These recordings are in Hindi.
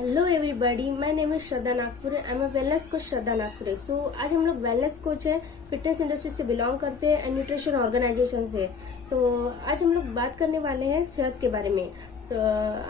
Hello everybody, my name is Shraddha Nagpure. I am a wellness coach Shraddha Nagpure. So आज हम लोग वेलनेस कोच है, फिटनेस इंडस्ट्री से बिलोंग करते हैं एंड न्यूट्रिशन ऑर्गेनाइजेशन से। आज हम लोग बात करने वाले हैं सेहत के बारे में।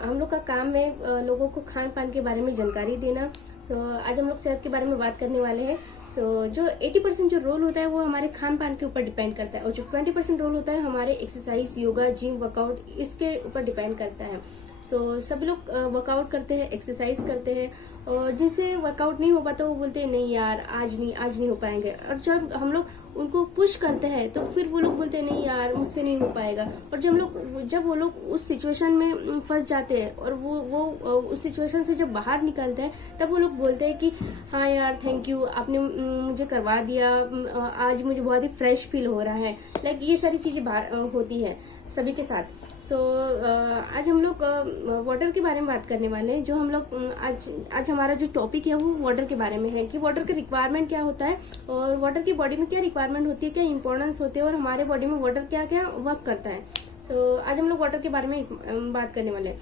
हम लोग का काम है लोगों को खान पान के बारे में जानकारी देना। आज हम लोग सेहत के बारे में बात करने वाले हैं। जो 80% जो रोल होता है वो हमारे खान पान के ऊपर डिपेंड करता है, और जो 20% रोल होता है हमारे एक्सरसाइज, योगा, जिम, वर्कआउट, इसके ऊपर डिपेंड करता है। सब लोग वर्कआउट करते हैं, एक्सरसाइज करते हैं, और जिनसे वर्कआउट नहीं हो पाता वो बोलते हैं नहीं यार आज नहीं हो पाएंगे। और जब हम लोग उनको पुश करते हैं तो फिर वो लोग बोलते हैं नहीं यार मुझसे नहीं हो पाएगा। और जब वो लोग उस सिचुएशन में फंस जाते हैं और वो उस सिचुएशन से जब बाहर निकलते हैं तब वो लोग बोलते हैं कि हाँ यार थैंक यू, आपने मुझे करवा दिया, आज मुझे बहुत ही फ्रेश फील हो रहा है। ये सारी चीजें होती है सभी के साथ। आज हम लोग वाटर के बारे में बात करने वाले हैं। जो हम लोग आज हमारा जो टॉपिक है वो वाटर के बारे में है कि वाटर का रिक्वायरमेंट क्या होता है और वाटर की बॉडी में क्या रिक्वायरमेंट होती है, क्या इंपॉर्टेंस होती है, और हमारे बॉडी में वाटर क्या क्या वर्क करता है। आज हम लोग वाटर के बारे में बात करने वाले हैं।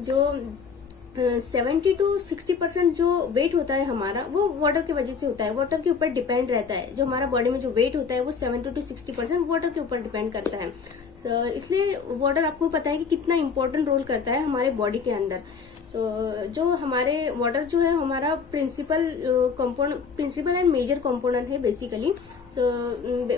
जो 70 to 60% जो वेट होता है हमारा वो वाटर की वजह से होता है, वाटर के ऊपर डिपेंड रहता है। जो हमारा बॉडी में जो वेट होता है वो 70 to 60% वाटर के ऊपर डिपेंड करता है। इसलिए वाटर आपको पता है कि कितना इम्पोर्टेंट रोल करता है हमारे बॉडी के अंदर। जो हमारे वाटर जो है हमारा प्रिंसिपल एंड मेजर कंपोनेंट है बेसिकली।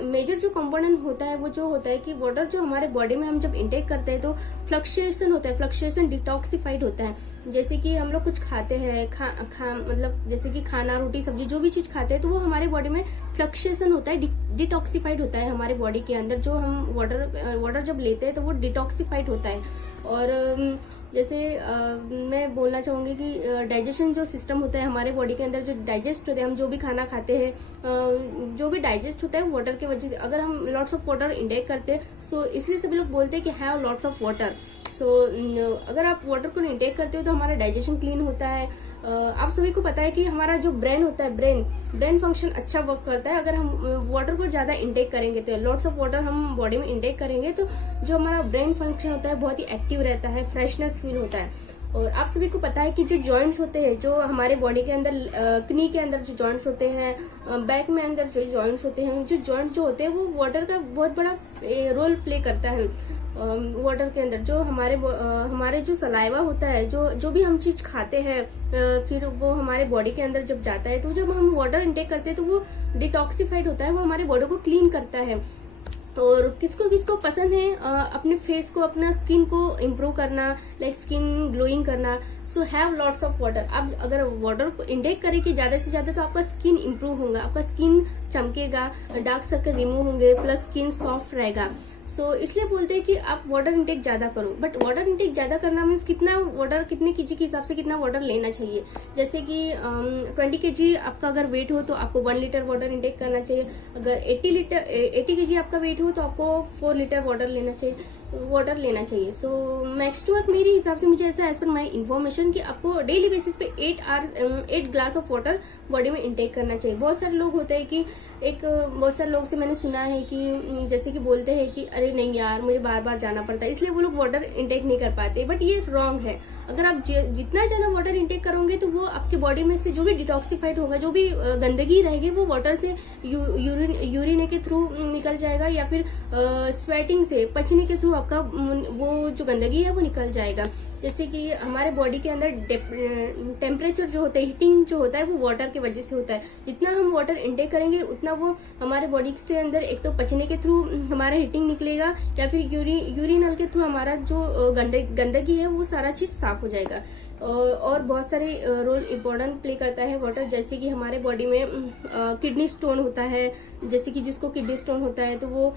मेजर जो कंपोनेंट होता है वो जो होता है कि वाटर जो हमारे बॉडी में हम जब इंटेक करते हैं तो फ्लक्चुएशन होता है, फ्लक्चुएशन डिटॉक्सिफाइड होता है। जैसे कि हम लोग कुछ खाते हैं मतलब जैसे कि खाना, रोटी, सब्जी, जो भी चीज खाते हैं तो वो हमारे बॉडी में फ्लक्चुएशन होता है, डिटॉक्सिफाइड होता है हमारे बॉडी के अंदर। जो हम वाटर जब लेते हैं तो वो डिटॉक्सिफाइड होता है। और जैसे मैं बोलना चाहूंगी कि डाइजेशन जो सिस्टम होता है हमारे बॉडी के अंदर, जो डाइजेस्ट होता है, हम जो भी खाना खाते हैं जो भी डाइजेस्ट होता है वाटर की वजह से। अगर हम लॉट्स ऑफ वाटर इंटेक करते हैं इसलिए सभी लोग बोलते हैं कि हैव लॉट्स ऑफ वाटर। अगर आप वाटर को इंटेक करते हो तो हमारा डाइजेशन क्लीन होता है। आप सभी को पता है कि हमारा जो ब्रेन होता है, ब्रेन फंक्शन अच्छा वर्क करता है अगर हम वाटर को ज्यादा इंटेक करेंगे तो। लॉट्स ऑफ वाटर हम बॉडी में इंटेक करेंगे तो जो हमारा ब्रेन फंक्शन होता है बहुत ही एक्टिव रहता है, फ्रेशनेस फील होता है। और आप सभी को पता है कि जो जॉइंट्स होते हैं, जो हमारे बॉडी के अंदर किनी के अंदर जो जॉइंट्स होते हैं, बैक में अंदर जो जॉइंट्स होते हैं, जो जॉइंट्स जो होते हैं वो वाटर का बहुत बड़ा रोल प्ले करता है वाटर के अंदर। जो हमारे जो सलाइवा होता है, जो भी हम चीज खाते हैं फिर वो हमारे बॉडी के अंदर जब जाता है तो जब हम वाटर इंटेक करते हैं तो वो डिटॉक्सिफाइड होता है, वो हमारे बॉडी को क्लीन करता है। और किसको किसको पसंद है अपने फेस को, अपना स्किन को इम्प्रूव करना, लाइक स्किन ग्लोइंग करना। Have lots of water. आप अगर वाटर को इंटेक करेंगे ज्यादा से ज्यादा तो आपका स्किन इम्प्रूव होगा, आपका स्किन चमकेगा, डार्क सर्कल रिमूव होंगे, प्लस स्किन सॉफ्ट रहेगा। इसलिए बोलते हैं कि आप वाटर इंटेक ज्यादा करो। बट वाटर इंटेक ज्यादा करना मीन्स कितना केजी के हिसाब से कितना वाटर लेना चाहिए। जैसे कि 20 केजी आपका अगर वेट हो तो आपको 1 लीटर वाटर इंटेक करना चाहिए। अगर 80 केजी आपका वेट हो तो आपको 4 लीटर वाटर लेना चाहिए। मैक्स टू मेरे हिसाब से मुझे ऐसा एज पर माई इन्फॉर्मेशन कि आपको डेली बेसिस पे 8 ग्लास ऑफ वाटर बॉडी में इंटेक करना चाहिए। बहुत सारे लोग होते हैं कि बहुत सारे लोग से मैंने सुना है कि जैसे कि बोलते हैं कि अरे नहीं यार मुझे बार बार जाना पड़ता है, इसलिए वो लोग वाटर इंटेक नहीं कर पाते। बट ये रॉन्ग है। अगर आप जितना ज्यादा वाटर इंटेक करोगे तो वो आपके बॉडी में से जो भी डिटॉक्सिफाइड होगा, जो भी गंदगी रहेगी वो वाटर से यूरिन के थ्रू निकल जाएगा, या फिर स्वेटिंग से, पसीने के थ्रू आपका वो जो गंदगी है वो निकल जाएगा। जैसे कि हमारे बॉडी के अंदर टेम्परेचर जो होता है, हीटिंग जो होता है वो वाटर की वजह से होता है। जितना हम वाटर इंटेक करेंगे उतना वो हमारे बॉडी से अंदर एक तो पचने के थ्रू हमारा हीटिंग निकलेगा, या फिर यूरिनल के थ्रू हमारा जो गंदगी है वो सारा चीज साफ हो जाएगा। और बहुत सारे रोल इम्पोर्टेंट प्ले करता है वाटर। जैसे कि हमारे बॉडी में किडनी स्टोन होता है, जैसे कि जिसको किडनी स्टोन होता है तो वो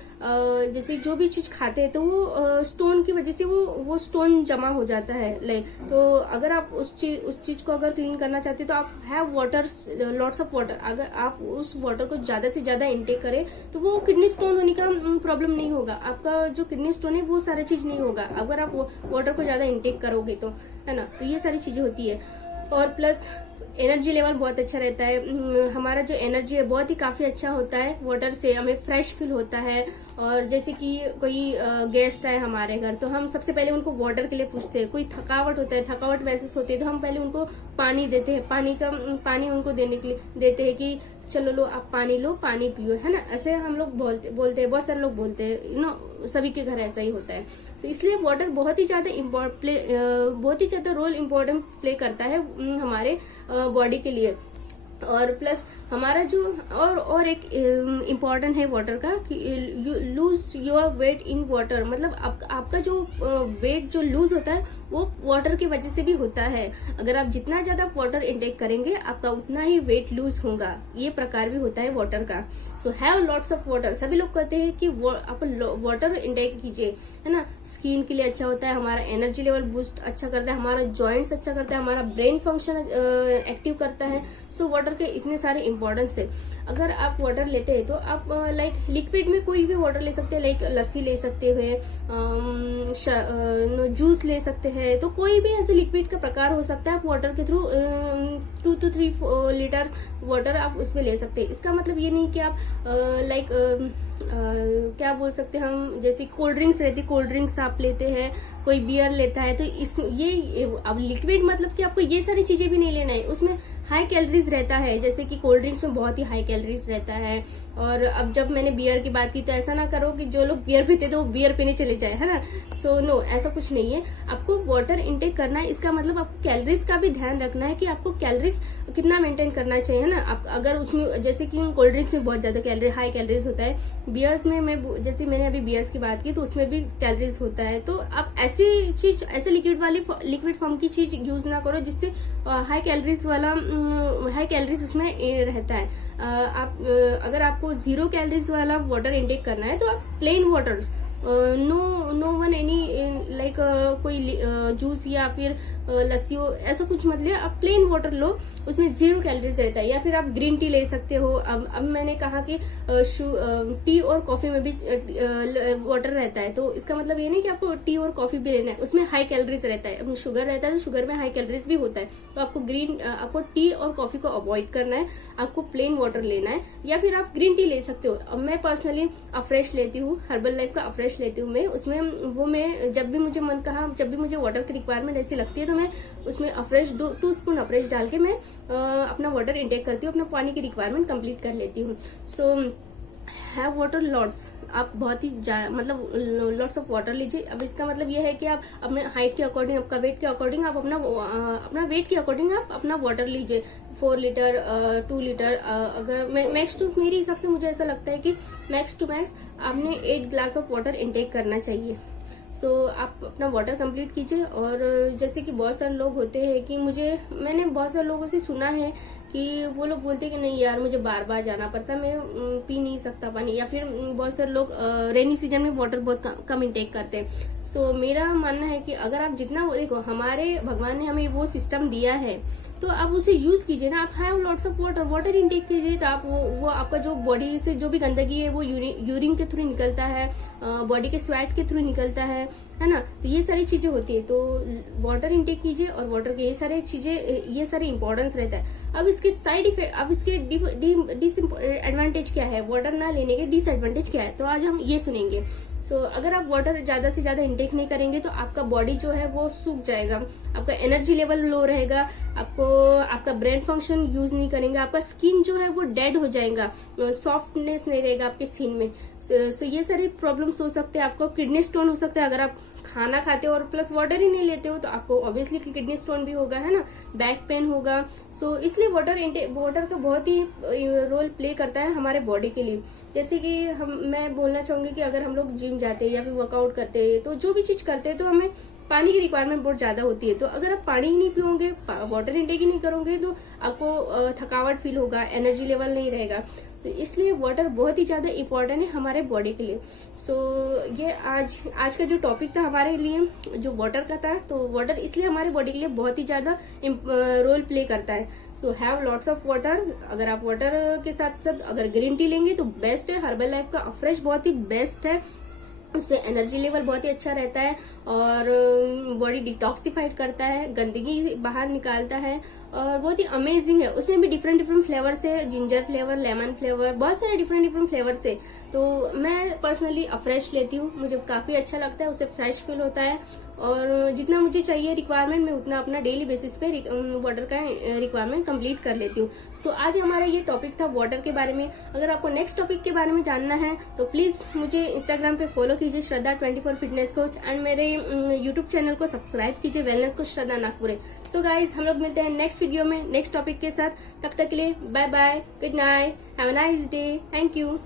जैसे जो भी चीज खाते हैं तो वो स्टोन की वजह से वो स्टोन जमा हो जाता है। तो अगर आप उस चीज को अगर क्लीन करना चाहते हैं तो आप have water, lots of water. अगर आप उस वाटर को ज्यादा से ज्यादा इंटेक करें तो वो किडनी स्टोन होने का प्रॉब्लम नहीं होगा। आपका जो किडनी स्टोन है वो सारा चीज नहीं होगा अगर आप वाटर को ज्यादा इंटेक करोगे तो, है ना। तो ये सारी चीजें होती है। और प्लस एनर्जी लेवल बहुत अच्छा रहता है। हमारा जो एनर्जी है बहुत ही काफी अच्छा होता है वाटर से, हमें फ्रेश फील होता है। और जैसे कि कोई गेस्ट आए हमारे घर तो हम सबसे पहले उनको वाटर के लिए पूछते हैं। कोई थकावट होता है, थकावट महसूस होती है तो हम पहले उनको पानी देते हैं, पानी उनको देने के लिए देते हैं कि चलो लो आप पानी लो, पानी पियो, है ना। ऐसे हम लोग बोलते हैं, बहुत सारे लोग बोलते हैं, सभी के घर ऐसा ही होता है। तो इसलिए वाटर बहुत ही ज्यादा रोल इम्पोर्टेंट प्ले करता है हमारे बॉडी के लिए। और प्लस हमारा जो और एक इम्पोर्टेंट है वाटर का कि you lose your weight in water, मतलब आपका जो वेट जो लूज होता है वो वाटर की वजह से भी होता है। अगर आप जितना ज्यादा वाटर इंटेक करेंगे आपका उतना ही वेट लूज होगा। ये प्रकार भी होता है वाटर का। So have lots of water. सभी लोग कहते हैं कि आप वाटर इंटेक कीजिए, है ना। स्किन के लिए अच्छा होता है, हमारा एनर्जी लेवल बूस्ट अच्छा करता है, हमारा जॉइंट्स अच्छा करता है, हमारा ब्रेन फंक्शन एक्टिव करता है। सो वाटर के इतने सारे इम्पोर्टेंस है। अगर आप वाटर लेते हैं तो आप लाइक लिक्विड में कोई भी वाटर ले सकते हैं, लाइक लस्सी ले सकते हैं, जूस ले सकते हैं। तो कोई भी ऐसे लिक्विड का प्रकार हो सकता है। आप वाटर के थ्रू 2 to 3 लीटर वाटर आप उसमें ले सकते हैं। इसका मतलब ये नहीं कि आप लाइक क्या बोल सकते हैं हम, जैसे कोल्ड ड्रिंक्स रहती, कोल्ड ड्रिंक्स आप लेते हैं, कोई बियर लेता है तो ये अब लिक्विड मतलब कि आपको ये सारी चीजें भी नहीं लेना है। उसमें हाई कैलोरीज रहता है, जैसे कि कोल्ड ड्रिंक्स में बहुत ही हाई कैलोरीज रहता है। और अब जब मैंने बियर की बात की तो ऐसा ना करो कि जो लोग बियर पीते तो वो बियर पीने चले जाए, है ना। सो नो, ऐसा कुछ नहीं है। आपको वाटर इंटेक करना है, इसका मतलब आपको कैलोरीज का भी ध्यान रखना है कि आपको कैलोरीज कितना मेंटेन करना चाहिए, है ना। आप अगर उसमें जैसे कि कोल्ड ड्रिंक्स में बहुत ज्यादा हाई कैलोरीज होता है, बियर्स में जैसे मैंने अभी बियर्स की बात की तो उसमें भी कैलोरीज होता है। तो आप ऐसे लिक्विड फॉर्म की चीज यूज ना करो जिससे हाई कैलोरीज उसमें रहता है। अगर आपको 0 कैलोरीज वाला वाटर इंटेक करना है तो आप plain water, no one any like कोई जूस या फिर लस्सी हो, ऐसा कुछ मत ले। आप प्लेन वाटर लो, उसमें 0 कैलोरीज रहता है। या फिर आप ग्रीन टी ले सकते हो। अब मैंने कहा कि टी और कॉफी में भी वाटर रहता है, तो इसका मतलब ये नहीं कि आपको टी और कॉफी भी लेना है, उसमें हाई कैलोरीज रहता है। शुगर रहता है तो शुगर में हाई कैलोरीज भी होता है। तो आपको टी और कॉफी को अवॉइड करना है, आपको प्लेन वाटर लेना है। या फिर आप ग्रीन टी ले सकते हो। अब मैं पर्सनली अफ्रेश लेती हूँ, हर्बल लाइफ का अफ्रेश लेती हूँ मैं। उसमें मैं जब भी मुझे मन कहा, जब भी मुझे वाटर की रिक्वायरमेंट ऐसी लगती है तो मैं उसमें अफ्रेश 2 स्पून अफ्रेश डाल के मैं अपना वाटर इंटेक करती हूँ, अपना पानी की रिक्वायरमेंट कंप्लीट कर लेती हूँ। So have water lots. आप बहुत ही मतलब लॉट्स ऑफ वाटर लीजिए। अब इसका मतलब ये है कि आप अपने हाइट के अकॉर्डिंग, आपका वेट के अकॉर्डिंग आप अपना वेट के अकॉर्डिंग आप अपना वाटर लीजिए। 4 लीटर 2 लीटर, अगर मैक्स टू, मेरे हिसाब से मुझे ऐसा लगता है कि मैक्स टू मैक्स आपने 8 ग्लास ऑफ वाटर इंटेक करना चाहिए। सो आप अपना वाटर कंप्लीट कीजिए। और जैसे कि बहुत सारे लोग होते हैं कि मैंने बहुत सारे लोगों से सुना है कि वो लोग बोलते हैं कि नहीं यार मुझे बार बार जाना पड़ता, मैं पी नहीं सकता पानी। या फिर बहुत सारे लोग रेनी सीजन में वाटर बहुत कम इंटेक करते हैं। सो मेरा मानना है कि अगर आप जितना, देखो हमारे भगवान ने हमें वो सिस्टम दिया है तो आप उसे यूज कीजिए ना। आप have lots of water intake कीजिए तो आप वो आपका जो बॉडी से जो भी गंदगी है वो यूरिन के थ्रू निकलता है, बॉडी के स्वेट के थ्रू निकलता है ना। तो ये सारी चीजें होती है, तो वाटर इंटेक कीजिए। और वाटर के ये सारे इंपॉर्टेंस रहता है। अब इसके साइड इफेक्ट, अब इसके डिसएडवांटेज क्या है, वाटर ना लेने के डिसएडवांटेज क्या है, तो आज हम ये सुनेंगे। सो अगर आप वाटर ज्यादा से ज्यादा इंटेक नहीं करेंगे तो आपका बॉडी जो है वो सूख जाएगा, आपका एनर्जी लेवल लो रहेगा, आपका ब्रेन फंक्शन यूज नहीं करेंगे, आपका स्किन जो है वो डेड हो जाएगा, सॉफ्टनेस नहीं रहेगा आपके स्किन में। सो ये सारे प्रॉब्लम्स हो सकते हैं। आपको किडनी स्टोन हो सकता है अगर आप खाना खाते हो और प्लस वाटर ही नहीं लेते हो तो आपको ऑब्वियसली किडनी स्टोन भी होगा, है ना, बैक पेन होगा। सो इसलिए वाटर का बहुत ही रोल प्ले करता है हमारे बॉडी के लिए। जैसे कि मैं बोलना चाहूंगी कि अगर हम लोग जिम जाते हैं या फिर वर्कआउट करते हैं तो जो भी चीज करते हैं तो हमें पानी की रिक्वायरमेंट बहुत ज्यादा होती है। तो अगर आप पानी ही नहीं पियोगे, वाटर इंटेक ही नहीं करोगे तो आपको थकावट फील होगा, एनर्जी लेवल नहीं रहेगा। तो इसलिए वाटर बहुत ही ज्यादा इम्पोर्टेंट है हमारे बॉडी के लिए। सो ये आज का जो टॉपिक था हमारे लिए जो वाटर का था, तो वाटर इसलिए हमारे बॉडी के लिए बहुत ही ज्यादा रोल प्ले करता है। So have lots of water. अगर आप वाटर के साथ साथ अगर ग्रीन टी लेंगे तो बेस्ट है। हर्बल लाइफ का अफ्रेश बहुत ही बेस्ट है। उससे एनर्जी लेवल बहुत ही अच्छा रहता है और बॉडी डिटॉक्सिफाइड करता है, गंदगी बाहर निकालता है और बहुत ही अमेजिंग है। उसमें भी डिफरेंट डिफरेंट फ्लेवर से, जिंजर फ्लेवर, लेमन फ्लेवर, बहुत सारे डिफरेंट डिफरेंट फ्लेवर से। तो मैं पर्सनली फ्रेश लेती हूँ, मुझे काफी अच्छा लगता है, उससे फ्रेश फील होता है और जितना मुझे चाहिए रिक्वायरमेंट में उतना अपना डेली बेसिस पे वाटर का रिक्वायरमेंट कंप्लीट कर लेती हूँ। सो आज हमारा ये टॉपिक था वाटर के बारे में। अगर आपको नेक्स्ट टॉपिक के बारे में जानना है तो प्लीज मुझे इंस्टाग्राम पे फॉलो कीजिए श्रद्धा24 फिटनेस कोच एंड मेरे यूट्यूब चैनल को सब्सक्राइब कीजिए wellness coach Shraddha Nagpure. So guys हम लोग मिलते हैं नेक्स्ट वीडियो में नेक्स्ट टॉपिक के साथ। तब तक के लिए bye bye, good night, have a nice day, thank you.